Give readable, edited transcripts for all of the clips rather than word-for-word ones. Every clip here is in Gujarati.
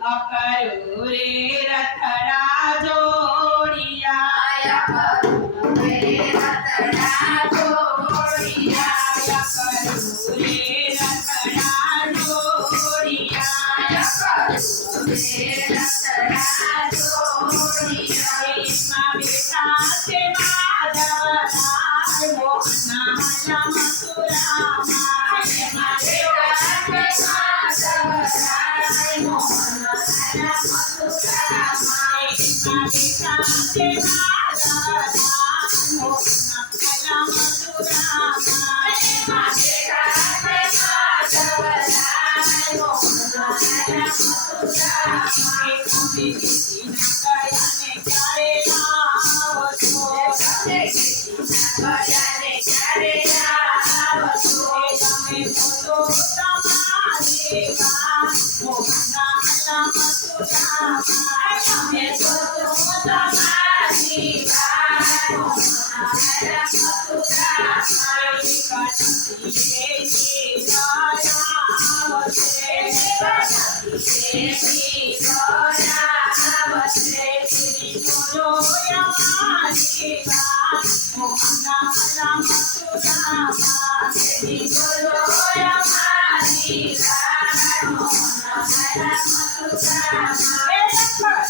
અકરું રે રથડા જોડિયા અકરું રે રથડા જોડિયા અકરું રે રથડા જોડિયા અકરું રે રથડા જોડિયા એમાં બેઠા છે માધવરાય મોહના મથુરામાં એમાં બેઠા છે માધવરાય મોહના મથુરામાં એમાં બેઠા છે માધવરાય મોહના મથુરામાં એમાં બેઠા છે માધવરાય મોહના મથુરામાં તમે કીર્તિના કયાને ક્યારે આવો છો તમે કીર્તિના કયાને ક્યારે આવો છો તમે બોલો તમારી વાત મોહના મથુરામાં તમે બોલો તમારી વાત મોહના મથુરામાં કનકીએ દયા આવશે દેવી ગોરાવશે બોલો અમારી વાત મોહના મથુરામાં દેવી બોલો અમારી વાત મોહના મથુરામાં રથડા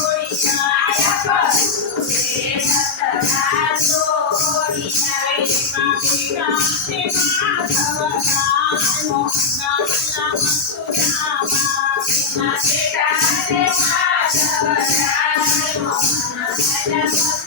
જોડિયા કરું રે રથડા જોડિયા એમાં બેઠા છે માધવરાય મોહના મથુરામાં એમાં બેઠા છે માધવરાય મોહના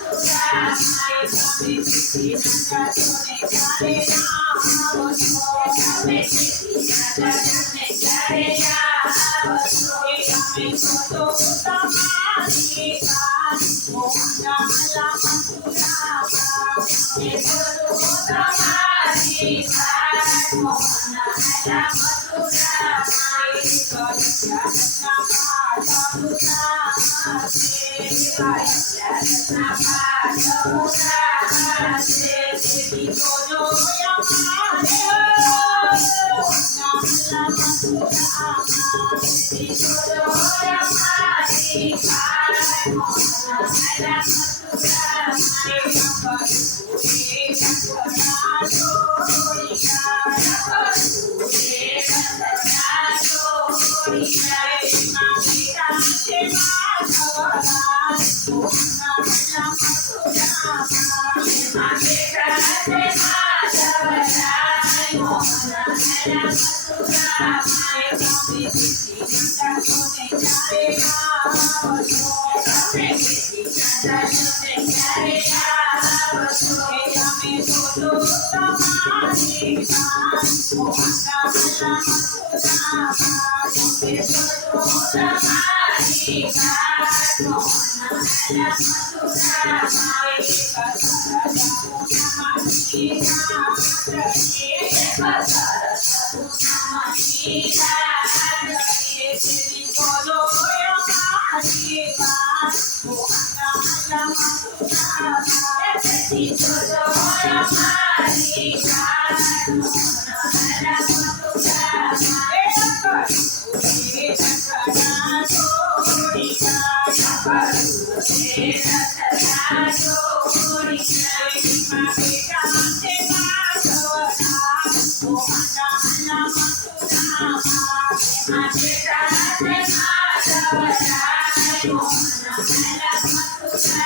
મથુરામાં તમે કીર્તિના ગયાને ક્યારે આવો છો તમે કીર્તિના કયાને ક્યારે આવો છો તમે બોલો તમારી વાત મોહના મથુરામાં તમે બોલો અમારી વાત મોહના મથુરામાં કયા બેઠી ગયા બેઠી આવશે બોલો અમારી વાત દેવી બોલો અમારી વાત મોહના મથુરામાં રથડા જોડિયા કરું રે રથડા જોડિયા એમાં બેઠા છે માધવરાય મોહના મથુરામાં એમાં બેઠા છે માધવરાય મોહના મથુરામાં તમે કીર્તિના ગયાને ક્યારે આવો છો તમે કીર્તિના ગયાને ક્યારે આવો છો તમે બોલો તમારી વાત મોહના મથુરામાં તમે બોલો તમારી વાત મોહના મથુરામાં કયા પાઠવતા છે દેવી બોલો અમારી મોહના મથુરામાં દેવી બોલો અમારી વાત Mohana મથુરામાં Thank you.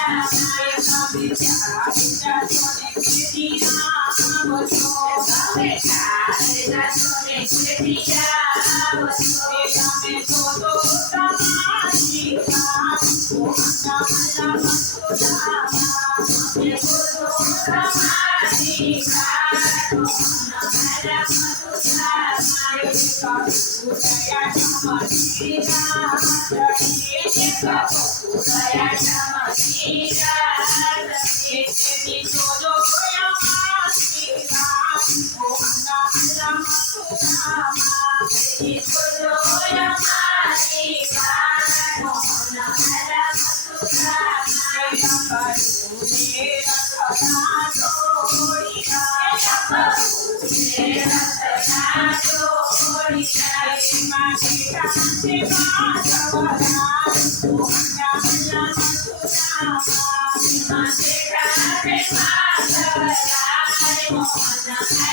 Thank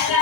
you.